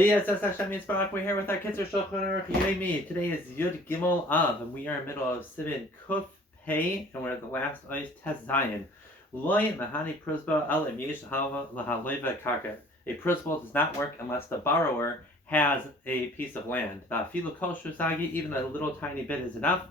We're here with our Kitzur Shulchan Aruch Yomi. Today is Yud Gimmel Av, and we are in the middle of Siman Kuf Pei, and we're at the last ice Tes Zayin. Loy Mahani Prusbo El Yesh Lahaleva Karka. A prusbo does not work unless the borrower has a piece of land. Filu Kol Sagi, even a little tiny bit is enough.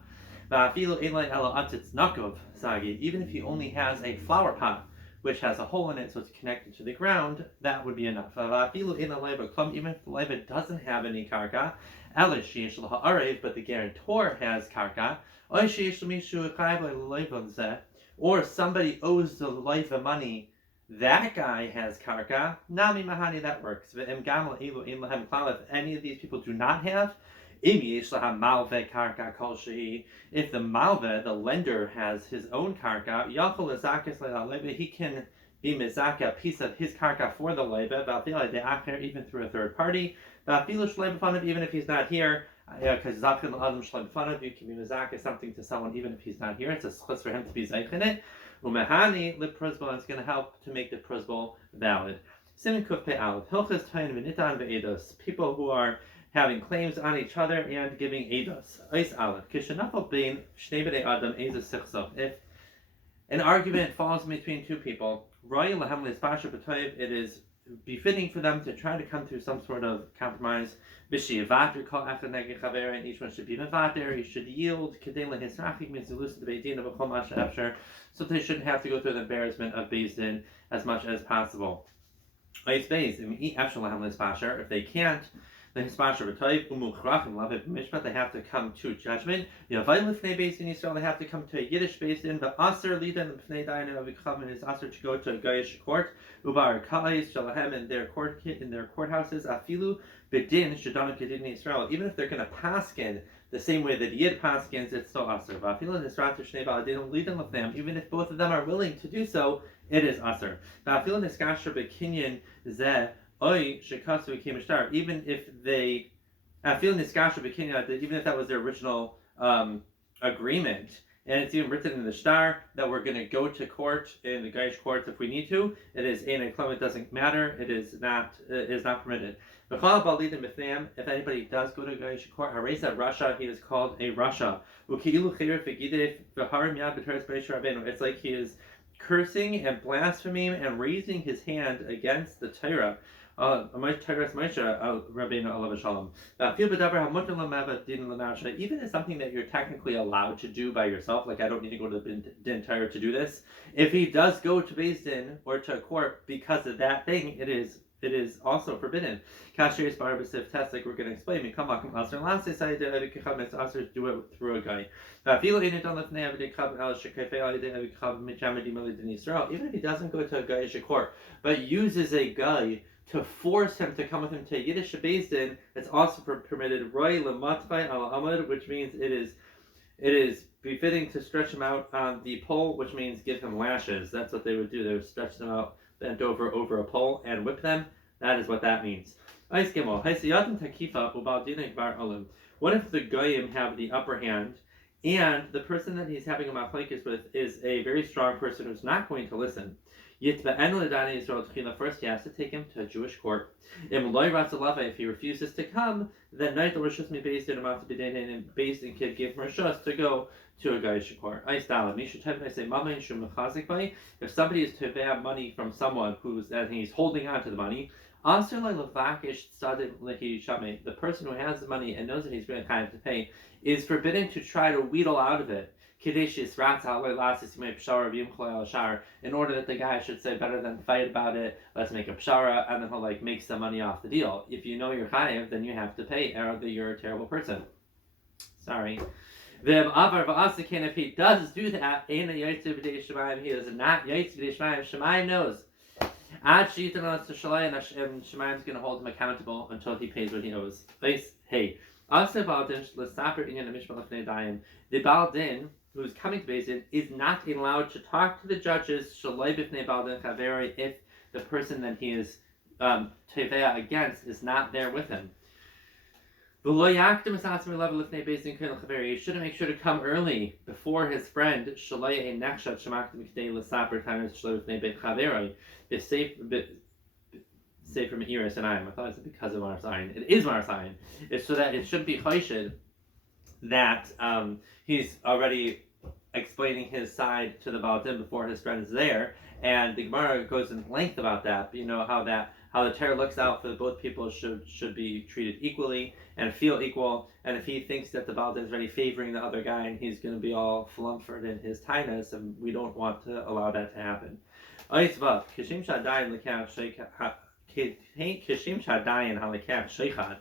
Filu Elay Elo Atzitz Nakov Sagi, even if he only has a flower pot which has a hole in it so it's connected to the ground, that would be enough. Even if the leva doesn't have any karka, but the guarantor has karka, or somebody owes the leva money, that guy has karka, nami mahani, that works. If any of these people do not have, if the malve, the lender, has his own karka, he can be mizaka, a piece of his karka for the leva, even through a third party. Even if he's not here, because you can be mizaka, something to someone even if he's not here. It's a schutz for him to be zeich in it. Umehani lip prusbol, it's going to help to make the prusbol valid. Siman kuf pe aleph hilchos tayin v'nitan ve'edos, people who are having claims on each other and giving eidos. Eis aleph kishenafal bein shnei bnei adam eizus sichsof. If an argument falls between two people, it is befitting for them to try to come to some sort of compromise. And each one should be mevater, he should yield, so they shouldn't have to go through the embarrassment of Beis Din as much as possible. If they can't, the hispasher b'toiv they have to come to judgment. They have to come to a Yiddish Beis Din. The aser lidan l'pnei dayan avikam is aser to go to a Goyish court. Ubar kais shalahem in their courthouses. Afilu bedin shadanu kedin Israel. Even if they're going to paskin the same way that Yid paskins, it's still aser. Afilu nisratu shnei ba'adin lidan l'pneim. Even if both of them are willing to do so, it is aser. Afilu niskasher bekinyan zeh. Even if they feel niskasha b'kinyan, even if that was their original agreement, and it's even written in the star that we're going to go to court in the Gaish courts if we need to, it is ein klum. It doesn't matter. It is not permitted. If anybody does go to Gaish court, haresa rasha, he is called a rasha. It's like he is cursing and blaspheming and raising his hand against the Torah. Even is something that you're technically allowed to do by yourself, like I don't need to go to the din Torah to do this. If he does go to Beis Din or to a court because of that thing, it is also forbidden. Kasher Barbasif test, like we're going to explain. We come back and also do it through a guy. Even if he doesn't go to a Gaish court, but uses a guy to force him to come with him to Yiddish Beis Din, it's also permitted. Roy lematbay al amud, which means it is befitting to stretch him out on the pole, which means give him lashes. That's what they would do. They would stretch them out bent over a pole and whip them. That is what that means. Ice Gimmel. What if the goyim have the upper hand, and the person that he's having a machlokes with is a very strong person who's not going to listen? First, he has to take him to a Jewish court. If he refuses to come, then Beis Din can give him rishus to go to a Gaish court. If somebody is to have money from someone and he's holding on to the money, the person who has the money and knows that he's going to have to pay is forbidden to try to wheedle out of it. In order that the guy should say, better than fight about it, let's make a pshara, and then he'll make some money off the deal. If you know you're chayiv, then you have to pay, or you're a terrible person. Sorry. If he does do that, he is not Yaitz B'dei Shemayim. Shemayim knows. And Shemayim's going to hold him accountable until he pays what he owes. Hey. The Baal Din, who's coming to Beis Din, is not allowed to talk to the judges if the person that he is teveya against is not there with him. He shouldn't make sure to come early before his friend. It's safe. say from Iris and I thought it's because of Marasayan. It is Marasayan. It's so that it shouldn't be Choshed that he's already explaining his side to the Baal Din before his friend is there, and the Gemara goes in length about that. But you know how the Torah looks out for both people should be treated equally and feel equal. And if he thinks that the Baal Din is already favoring the other guy and he's going to be all flumfered in his tinus, and we don't want to allow that to happen. Kishim Shadayin Halakach Sheikhad.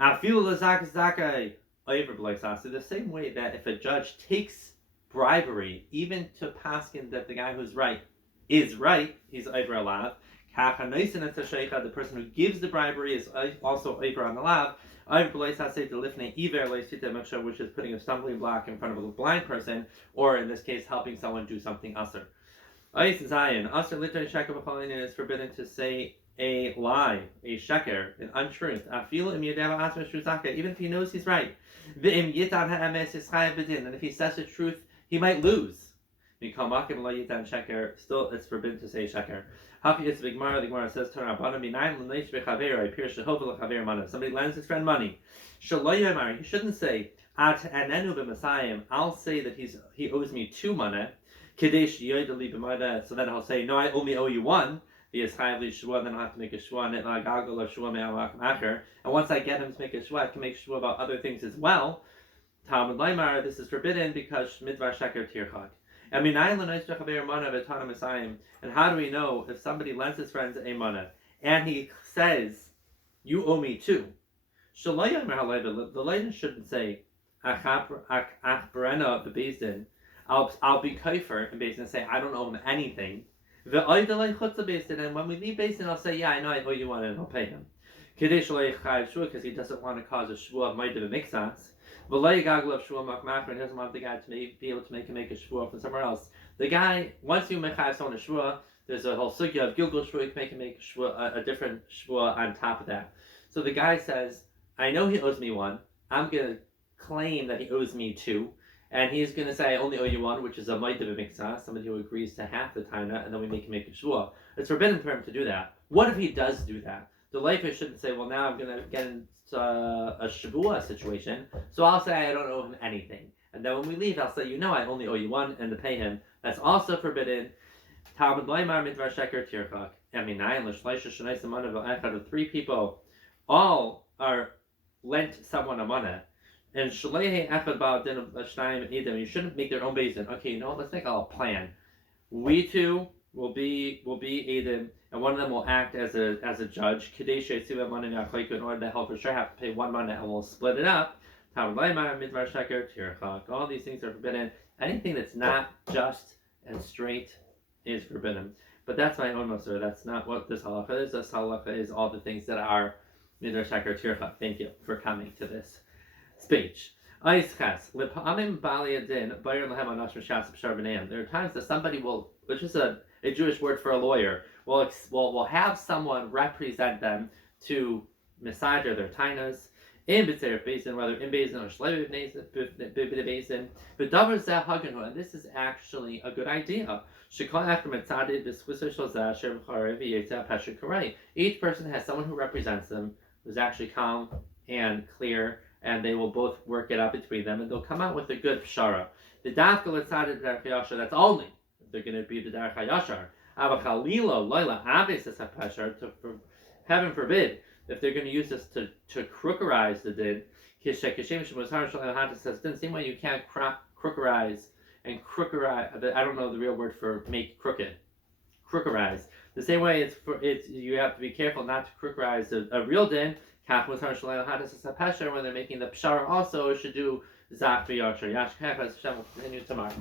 Afilu Lazak Zakai over Blaisas. The same way that if a judge takes bribery, even to paskin that the guy who's right is right, he's over alav. The person who gives the bribery is also over on the lav. Which is putting a stumbling block in front of a blind person, or in this case, helping someone do something usher. Is forbidden to say a lie, a sheker, an untruth. Even if he knows he's right. And if he says the truth, he might lose. Still, it's forbidden to say sheker. The Gemara says, somebody lends his friend money. He shouldn't say, I'll say that he owes me 2 money. So then he'll say, no, I only owe you 1. Then I'll have to make a shua. And once I get him to make a shua, I can make shua about other things as well. Talmud Laimar, this is forbidden because midvar sheker tirchak. And how do we know if somebody lends his friends a mana and he says, you owe me 2? The Leidan shouldn't say, I'll be kaifer in Beis Din and say, I don't owe him anything. And when we leave Beis Din, I'll say, yeah, I know I owe you 1 and I'll pay him. Because he doesn't want to cause a shua of might have a mixas. He doesn't want the guy to be able to make a shua from somewhere else. The guy, once you make someone a shua, there's a whole sugya of gilgul shua. You can make a shua, a different shua on top of that. So the guy says, I know he owes me 1. I'm going to claim that he owes me 2. And he's going to say, I only owe you 1, which is a might of a mixah, somebody who agrees to half the taina, and then we make him make a shua. It's forbidden for him to do that. What if he does do that? The leifer shouldn't say, well, now I'm going to get into a shavua situation, so I'll say I don't owe him anything. And then when we leave, I'll say, you know, I only owe you 1, and to pay him. That's also forbidden. Talmud Laimar midvar sheker tirchak. Of 3 people, all are lent someone a mana. And you shouldn't make their own beis din. Okay, let's make a plan. We 2 will be Eidim, and one of them will act as a judge. In order to help for sure have to pay 1 mana, and we'll split it up. All these things are forbidden. Anything that's not just and straight is forbidden. But that's my own Moser. That's not what this halacha is. This halacha is all the things that are midvar sheker tirchak. Thank you for coming to this speech. There are times that somebody will, which is a Jewish word for a lawyer, will have someone represent them to misayder their tainas in B'tzeir Beis Din, whether in Beis Din or Shleiv Beis Din. But davar zeh haganu, and this is actually a good idea. Each person has someone who represents them, who's actually calm and clear, and they will both work it out between them, and they'll come out with a good pshara. The dafka l'tzadid derech hayashar, that's only if they're going to be the derech hayashar. Avachalila loyla avis es hapashar, heaven forbid, if they're going to use this to crookerize the din. The same way you can't crookerize and crookerize. I don't know the real word for make crooked. Crookerize. The same way it's you have to be careful not to crookerize a real din. When they're making the pshara, also should do zach v'yashar. Yashkef, as Hashem will continue tomorrow.